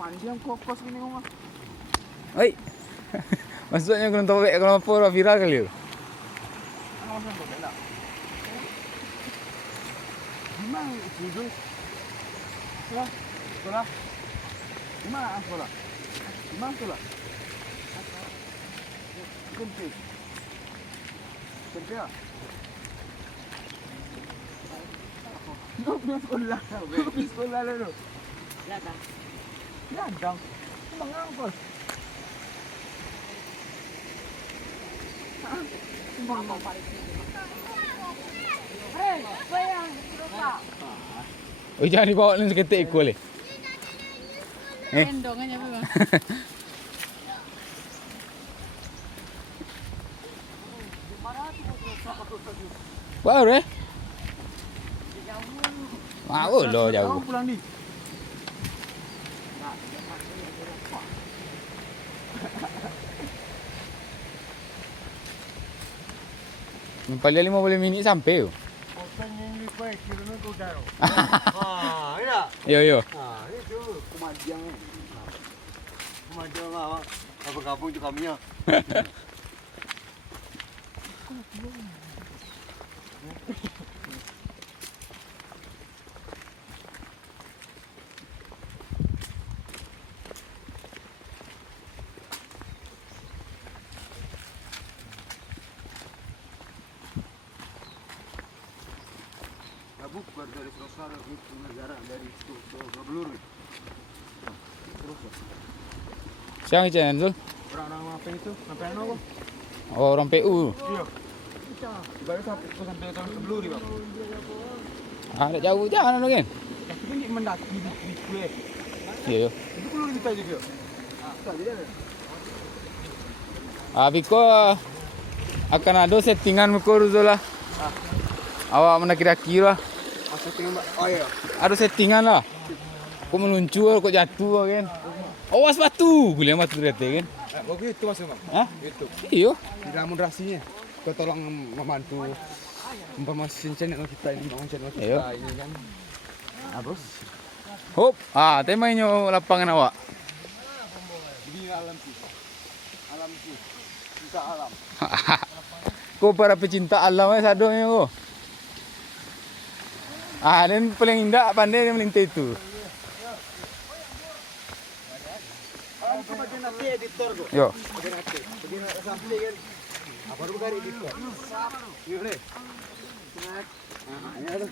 Panjang kokos gini rumah. Oi. Maksudnya kena tobek kalau apa viral kali. Masa tobek tak? Gimana judul? Sekolah. Gimana sekolah? Gimana sekolah? Kempi. Kempi ah. Pergi sekolah dulu. Ladang. Ladang. Bang angkos. Bang mau balik. Hei, bayang, lupa. Oh, jangan dibawa ni seketik ikut boleh. Gendong aja bang. Baru Mau lo jauh. Kamu pulang di. Paling 50 minit sampai tu. Kosan yang lipat kira nak kau dah. Ini Yo yo. itu Kemadian. macam apa kampung tu kami ya. Kabuk dari Rosara itu negara dari itu ke Beluru. Terus. Siang macam tu. Orang apa itu? Sampai apa? Oh, orang PU. Iya. Baru sampai ke Beluru, Bang. Ah, dah jauh jangan tu kan. Tapi ini mendaki di kue. Ya yo. Itu Beluru kita juga. Tak jadi ada. Biko akan ada settingan muka Ruzola. Awak mana kira-kira? Masa tengok oh iya. Ada settingan lah. Kau meluncur, kau jatuh kan. Awas batu. Boleh batu kereta kan. Bagus itu Mas, Bang. Hah? Itu. Iyo. Di dalam moderasinya. Kau tolong membantu informasi channel kita ini, bangun channel kita Ayo. ini kan. Bos. Hop. Temanya lapangan awak. Ini alam sih. Alam sih. Kita alam. Kau para pecinta alam sadonya kau. Dan paling indah pandai dia melintas itu. Alam tu bagian nanti editor tu. Yo. Bagian nanti. Bagian sampai kan. Baru kali editor. Ini boleh. Ini ada.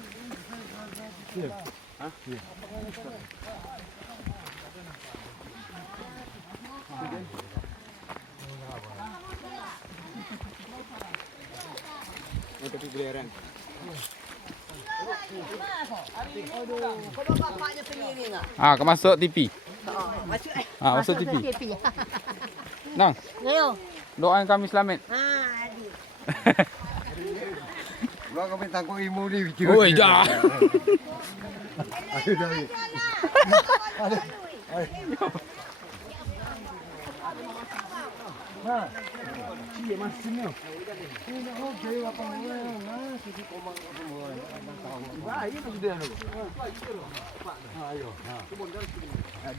Hah? Iya. Untuk belerang. Kalau bapaknya pergi ni enggak? Kau masuk TV. Masuk Masuk TV. TV. Nang, Ayo. doain kami selamat. Adi. Gua kami tangkung imu ni. Oi, dah. Ayo dah. Iya masih Ini oh jadi apa orang sisi komang semua. Wah, ini tu sudah tu. Ayo.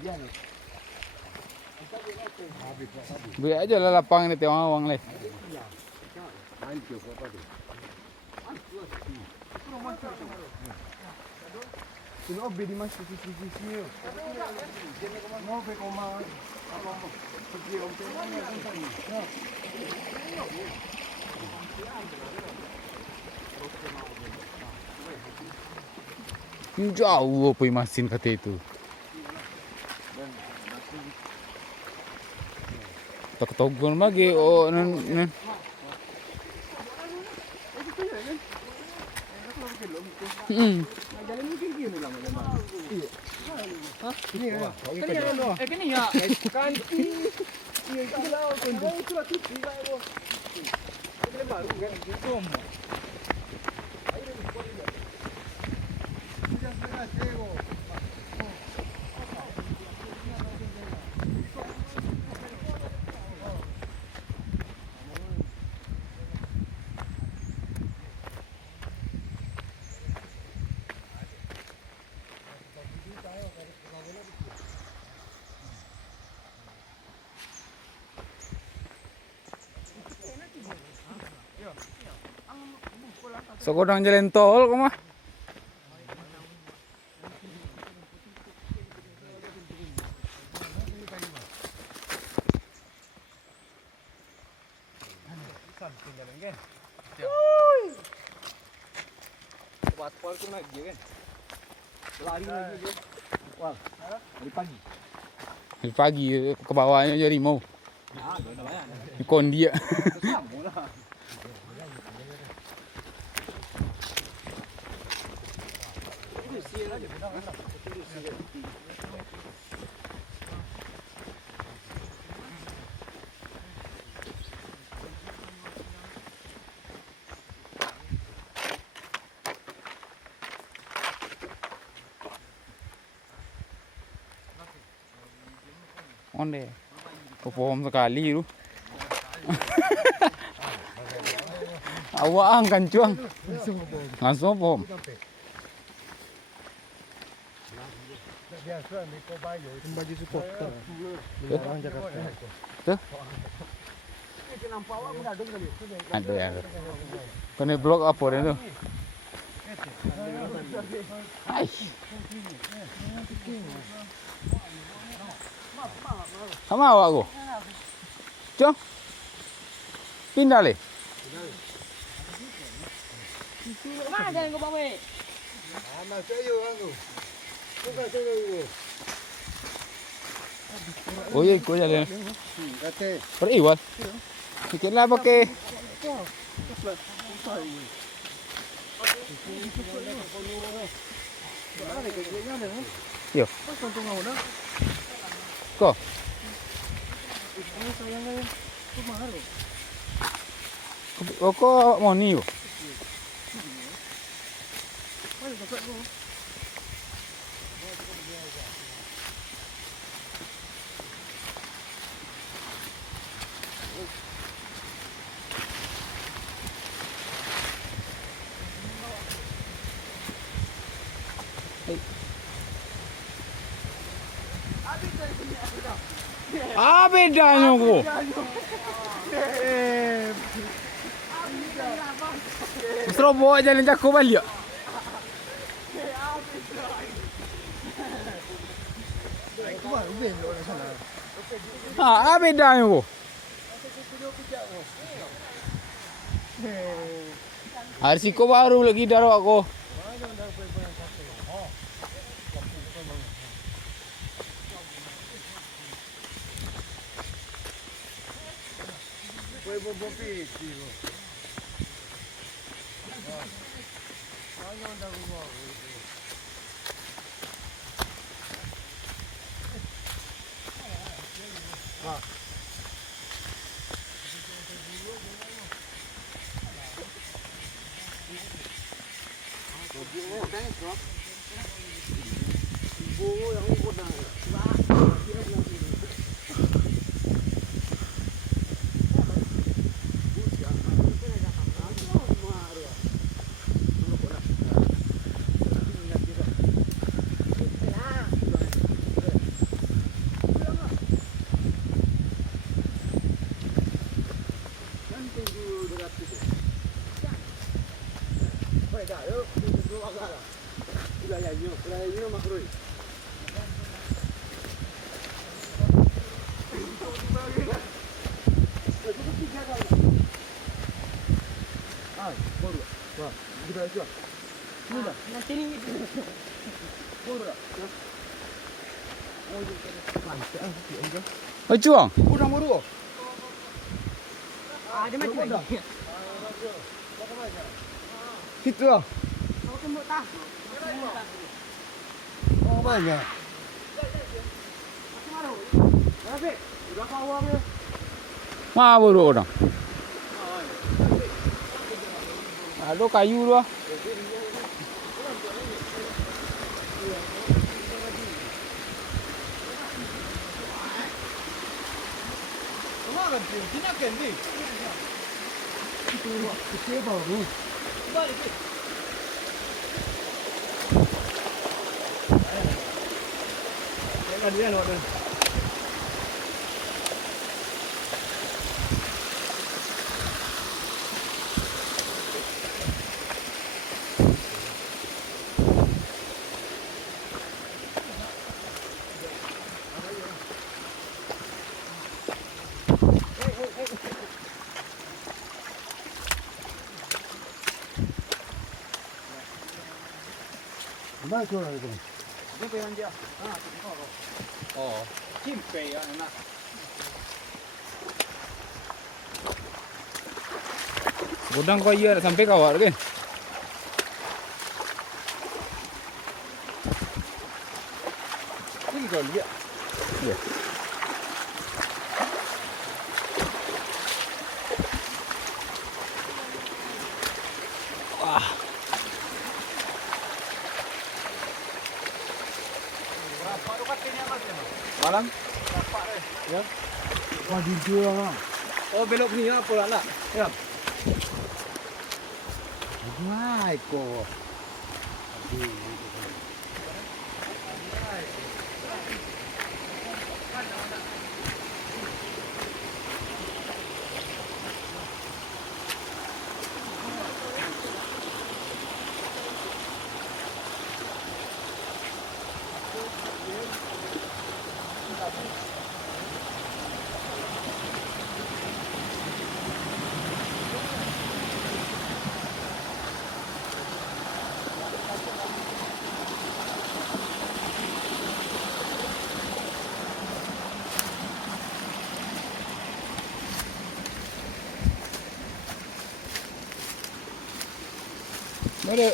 Dia ni. Biar aja lah lapangan ni tengok awang leh. Hancur apa tu? Sino obi di mas sisi ni. Mau pe komang apa pergi onte ni kan. Jauh apa masin kata itu. Tak ketogon lagi. Oh, nan. Jalan mungkin gini lah macam. Iya. Hah? Ini ya. Ini ya. Kan iya itu lah kan. Itu lah tu tiga itu. Ini baru kan gitu. Sekodang jalan tol kau mah. Buat tu nak dia kan. Lari lagi dia. Wah. Dari pagi. Dari pagi ke bawahnya jadi mau. Ikon dia. Sambunglah. Onde. Perform sekali tu. Awak angkan cuang. Langsung pom. Biasa mereka bayar baju supporter. Orang Jakarta. Tu? Ada ya. Kena blok apa dia tu? Hai. Sama awak aku. Jom. Pindah le. Mana jalan kau bawa? Anak saya aku. Bukan saya aku. Oh ya, ikut jalan. Kata. Beriwal. Sikitlah pakai. Yo. Kau. Kau mau ni yo. Bedanya aku. Terus bawa jalan jago balik. Bedanya aku. Arsiko baru lagi darah aku. Cuang. Kurang baru. Ada macam mana? Situ lah. Kau tembok tak? Oh banyak. Rafiq, berapa uangnya? Mana baru orang? Ada kayu tu. Sini kan ni. Itu baru. Jangan dia nak. Nah, coba itu. Dia pengen dia. Ah, Oh. kimpe ya enak. Gudang kau iya sampai kawar kan? Ini kau lihat. Iya. Wah. Berapa tu katanya Mas? Malam? Berapa deh? Ya. Wah, di dia lah. Oh, belok ni apa lah? Ya. Wah, kok. Mana?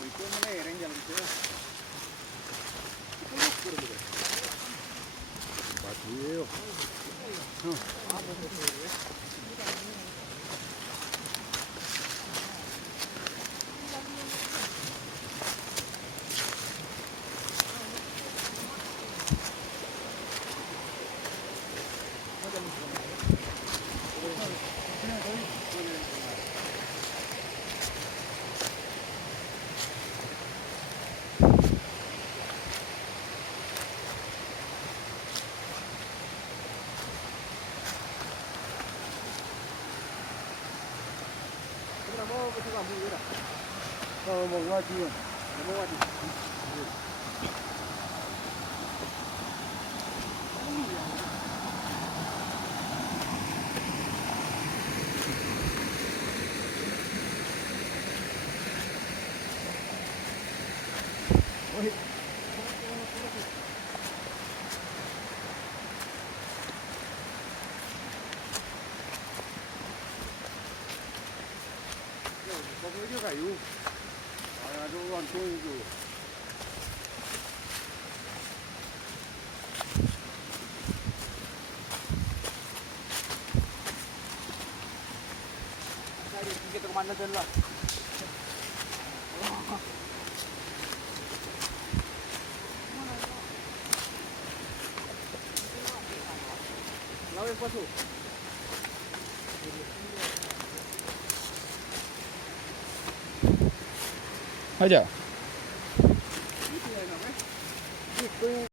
Itu mana yang jalan itu? Bateu. Mau ngaji. Mau ngaji. Bapak dia kayu. Ada orang tunggu. Cari kita kemana dan lah? Lawan pasuk. Aja. Itu yang namanya.